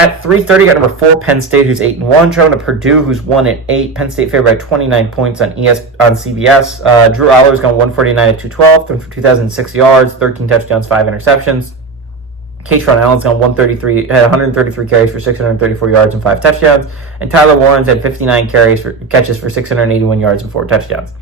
At 3:30, got number 4 Penn State, who's 8-1, traveling to Purdue, who's 1-8. Penn State favored by 29 points on CBS. Drew Aller's gone 149 at 212, thrown for 2,006 yards, 13 touchdowns, 5 interceptions. Katron Allen's gone 133 carries for 634 yards and 5 touchdowns, and Tyler Warren's had 59 catches for 681 yards and 4 touchdowns.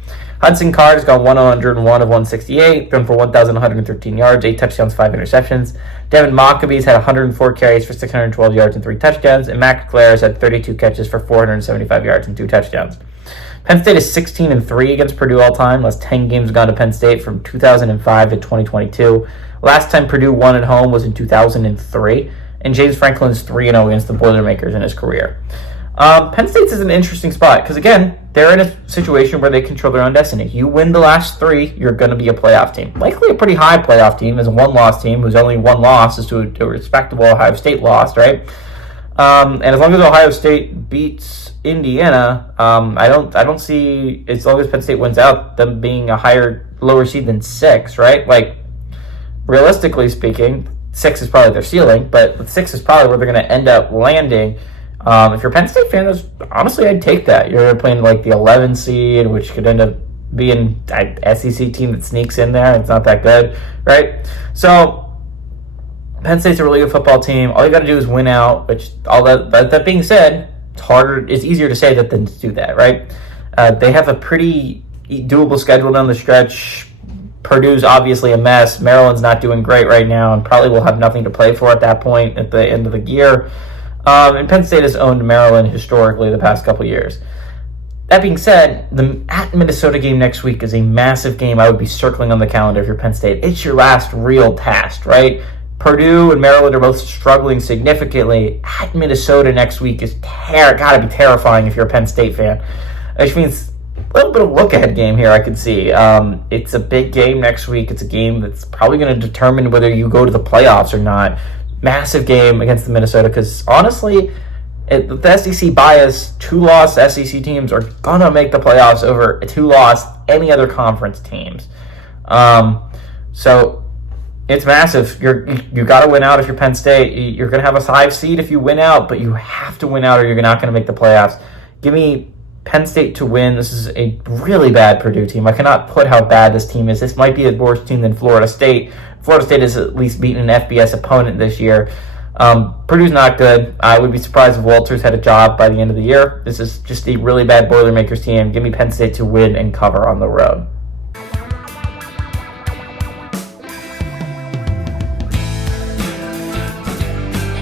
Hudson Card's gone 101 of 168, thrown for 1,113 yards, 8 touchdowns, 5 interceptions. Devin Maccabee's had 104 carries for 612 yards and 3 touchdowns, and Matt Claire's had 32 catches for 475 yards and 2 touchdowns. Penn State is 16-3 against Purdue all time. Last 10 games have gone to Penn State from 2005 to 2022. Last time Purdue won at home was in 2003, and James Franklin's 3-0 against the Boilermakers in his career. Penn State's is an interesting spot because, again, they're in a situation where they control their own destiny. You win the last 3, you're going to be a playoff team. Likely a pretty high playoff team as a one-loss team whose only one loss is to a respectable Ohio State loss, right? And as long as Ohio State beats Indiana, I don't see, as long as Penn State wins out, them being a lower seed than 6, right? Like, realistically speaking, 6 is probably their ceiling, but 6 is probably where they're going to end up landing. If you're a Penn State fan, honestly, I'd take that. You're playing like the 11 seed, which could end up being an SEC team that sneaks in there. It's not that good, right? So Penn State's a really good football team. All you got to do is win out. Which all that being said, it's easier to say that than to do that, right? They have a pretty doable schedule down the stretch. Purdue's obviously a mess. Maryland's not doing great right now, and probably will have nothing to play for at that point at the end of the year. And Penn State has owned Maryland historically the past couple years. That being said, the at Minnesota game next week is a massive game I would be circling on the calendar if you're Penn State. It's your last real test, right? Purdue and Maryland are both struggling significantly. At Minnesota next week is gotta be terrifying if you're a Penn State fan. Which means a little bit of look-ahead game here I can see. It's a big game next week. It's a game that's probably going to determine whether you go to the playoffs or not. Massive game against the Minnesota because, honestly, with the SEC bias, 2-loss SEC teams are going to make the playoffs over 2-loss any other conference teams. So it's massive. You got to win out if you're Penn State. You're going to have a 5 seed if you win out, but you have to win out or you're not going to make the playoffs. Give me Penn State to win. This is a really bad Purdue team. I cannot put how bad this team is. This might be a worse team than Florida State. Florida State has at least beaten an FBS opponent this year. Purdue's not good. I would be surprised if Walters had a job by the end of the year. This is just a really bad Boilermakers team. Give me Penn State to win and cover on the road.